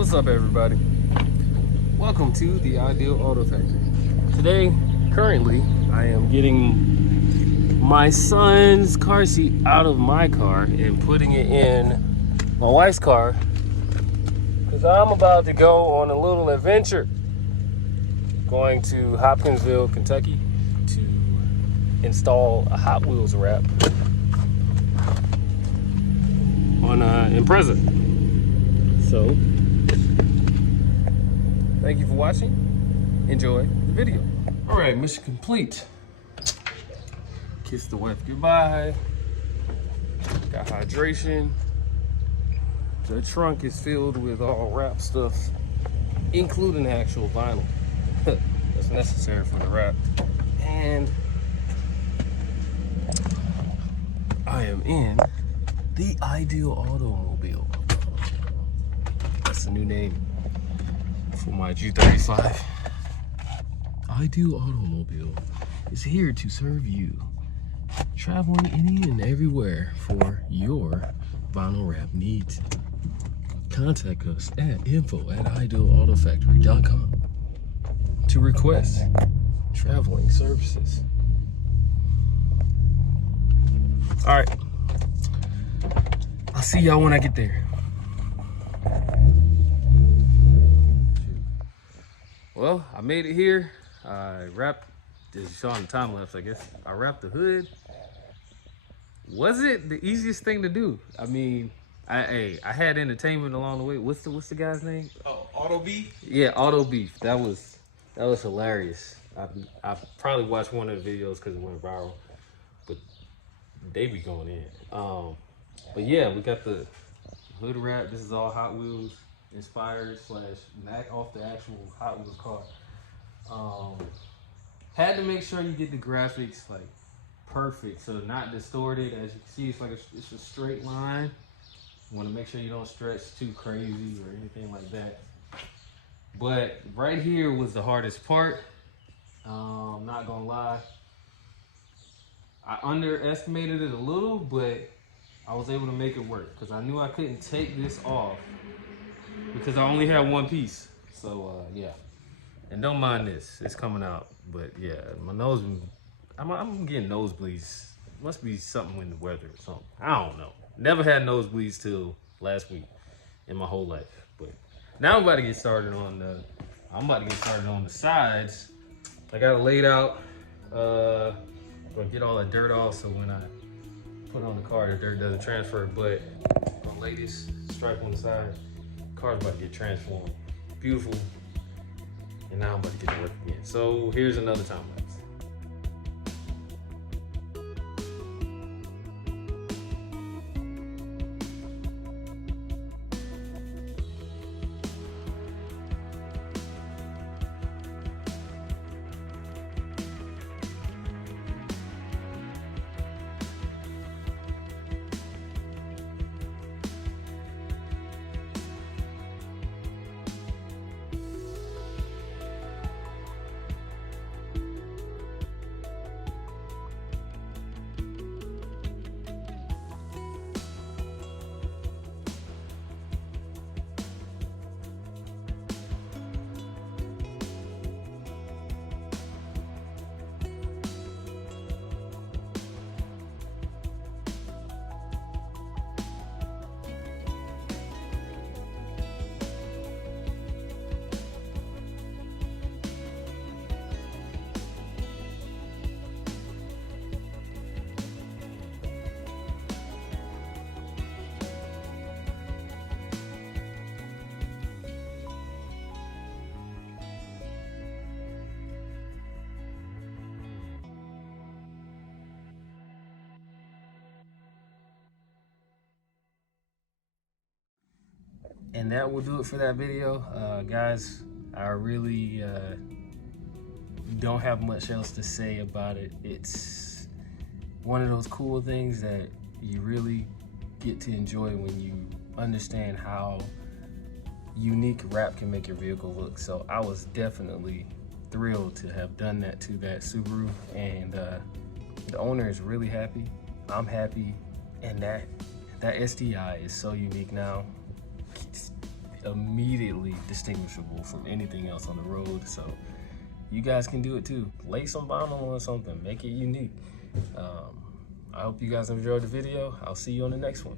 What's up, everybody? Welcome to the Ideal Auto Factory. Today, currently, I am getting my son's car seat out of my car and putting it in my wife's car because I'm about to go on a little adventure. Going to Hopkinsville, Kentucky to install a Hot Wheels wrap on Impreza. So, thank you for watching. Enjoy the video. All right, mission complete. Kiss the wife goodbye. Got hydration. The trunk is filled with all wrap stuff, including the actual vinyl that's necessary for the wrap. And I am in the Ideal Automobile. That's the new name for my G35. Ideal Automobile is here to serve you, traveling any and everywhere for your vinyl wrap needs. Contact us at info@idealautofactory.com to request traveling services. All right, I'll see y'all when I get there. Well, I made it here. I wrapped, as you saw on the time lapse, I guess. I wrapped the hood. Was it the easiest thing to do? I mean, I had entertainment along the way. What's the guy's name? Oh, Auto Beef? Yeah, Auto Beef. That was hilarious. I probably watched one of the videos because it went viral, but they be going in. But yeah, we got the hood wrap. This is all Hot Wheels inspired / back off the actual Hot Wheels car. Had to make sure you get the graphics like perfect, so not distorted. As you can see, it's like it's a straight line. You want to make sure you don't stretch too crazy or anything like that. But right here was the hardest part. Not gonna lie, I underestimated it a little, but I was able to make it work because I knew I couldn't take this off because I only had one piece. So yeah, and don't mind this, it's coming out. But yeah, my nose, I'm getting nosebleeds. Must be something in the weather or something. I don't know. Never had nosebleeds till last week in my whole life. But now I'm about to get started on the sides. I got it laid out. Gonna get all the dirt off so when I put it on the car, the dirt doesn't transfer. But I'll lay this stripe on the side. Car's about to get transformed. Beautiful. And now I'm about to get to work again. So here's another time lapse. And that will do it for that video. Guys, I really don't have much else to say about it. It's one of those cool things that you really get to enjoy when you understand how unique wrap can make your vehicle look. So I was definitely thrilled to have done that to that Subaru, and the owner is really happy. I'm happy, and that STI is so unique now. immediately distinguishable from anything else on the road. So you guys can do it too. Lay some vinyl on something, make it unique. I hope you guys enjoyed the video. I'll see you on the next one.